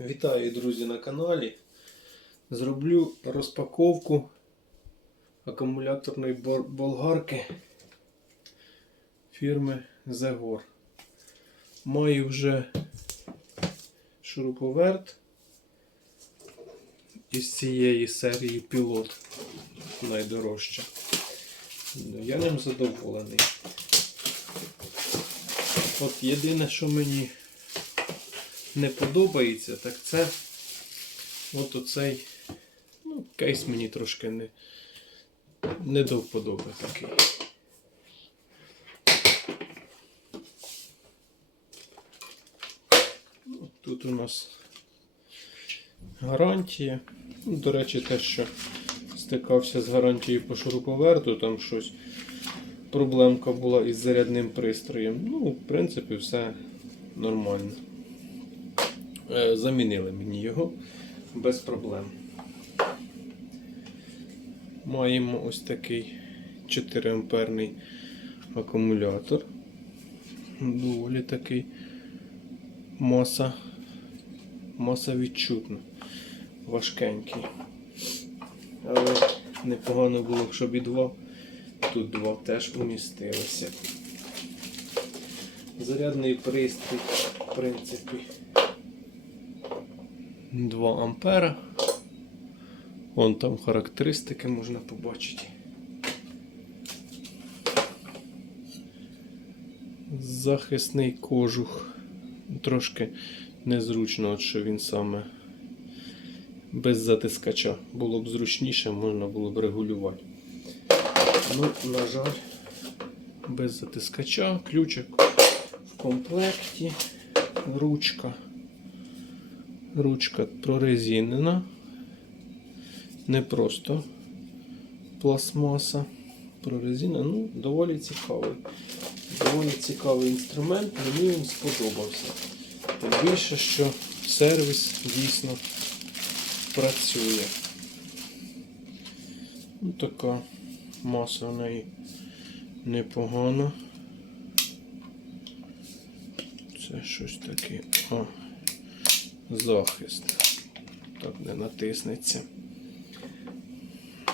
Вітаю, друзі, на каналі. Зроблю розпаковку акумуляторної болгарки фірми Zegor. Маю вже шуруповерт із цієї серії пілот найдорожча. Я ним задоволений. От єдине, що мені не подобається, так це от оцей ну, кейс мені трошки не, не до вподоби такий. Ну, Тут у нас гарантія. Ну, До речі, те, що стикався з гарантією по шуруповерту, там щось проблемка була із зарядним пристроєм. Ну, в принципі, все нормально. Е, Замінили мені його без проблем. Маємо ось такий 4 амперний акумулятор. Доволі такий маса, маса відчутна, важкенький. Але непогано було, щоб і два. Тут два теж умістилися. Зарядний пристрій, в принципі, 2 ампера. Вон там характеристики можна побачити. Захисний кожух. Трошки незручно, що він саме без затискача. Було б зручніше, можна було б регулювати. Ну, на жаль, без затискача, ключик в комплекті, ручка. Ручка прорезинена. Не просто пластмаса. Прорезина, ну, доволі цікавий. Доволі цікавий інструмент, мені він сподобався. Тим більше, що сервіс дійсно працює. Ну, така маса в неї непогана. Це щось таке. О, захист. Так не натиснеться.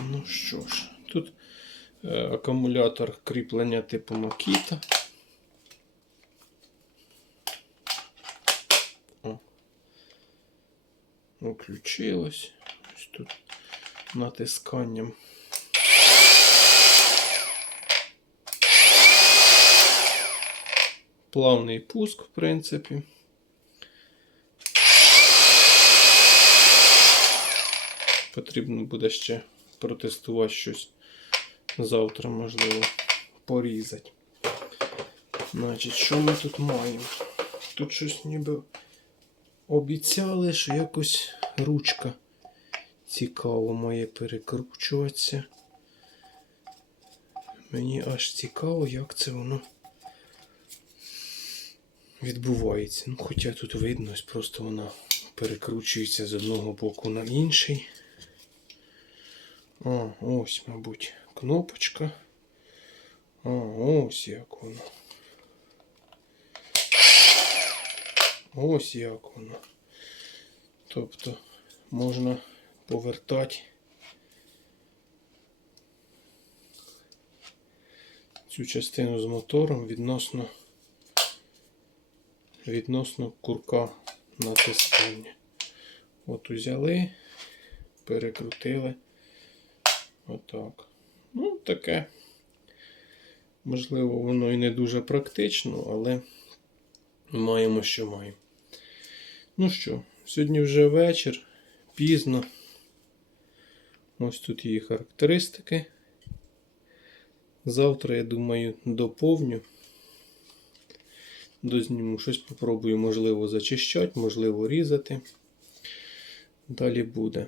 Ну що ж, тут е, акумулятор кріплення типу. О. Включилось. Ось тут натисканням. Плавний пуск, в принципі. Потрібно буде ще протестувати щось завтра, можливо, порізати. Значить, що ми тут маємо? Тут щось ніби обіцяли, що якось ручка цікаво має перекручуватися. Мені аж цікаво, як це воно відбувається. Ну, хоча тут видно, просто вона перекручується з одного боку на інший. О, ось, мабуть, кнопочка. О, ось як воно. Ось як воно. Тобто можна повертати цю частину з мотором відносно відносно курка натискання. От узяли, перекрутили. Отак. Ну, таке. Можливо, воно і не дуже практично, але маємо, що маємо. Ну що, сьогодні вже вечір, пізно. Ось тут її характеристики. Завтра, я думаю, доповню. Дозніму щось попробую, можливо, зачищати, можливо, різати. Далі буде.